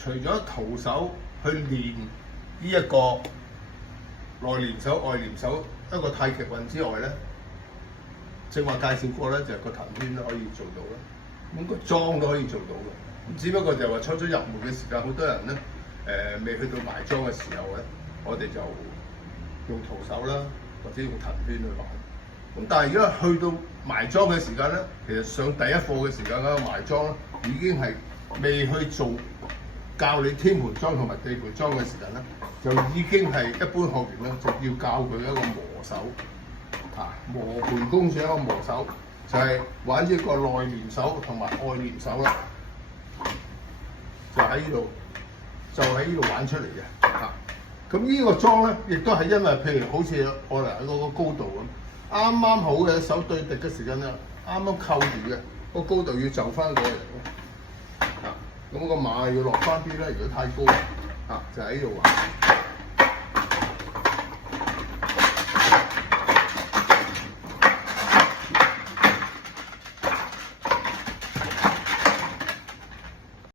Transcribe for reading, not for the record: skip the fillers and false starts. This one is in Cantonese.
除咗徒手去練呢一個內練手、外練手一個太極運之外咧，正話介紹過咧，就係個騰圈都可以做到啦。咁個樁都可以做到嘅。咁只不過就係話初初入門嘅時間，好多人咧未去到埋樁嘅時候咧，我哋就用徒手啦，或者用騰圈去玩。咁但係如果去到埋樁嘅時間咧，其實上第一課嘅時間咧，埋樁咧已經係未去做教你天盤樁同埋地盤樁嘅時間咧，就已經係一般學員咧就要教佢一個磨手磨盤功上一個磨手，就係玩呢個內練手同埋外練手啦，就喺呢度玩出嚟嘅嚇。咁呢個樁咧，亦都係因為譬如好似我哋喺嗰個高度咁，啱啱好嘅手對敵嘅時間咧，啱啱扣住嘅個高度要就翻過嚟咯。咁個馬要落翻啲咧，如果太高就喺呢度玩。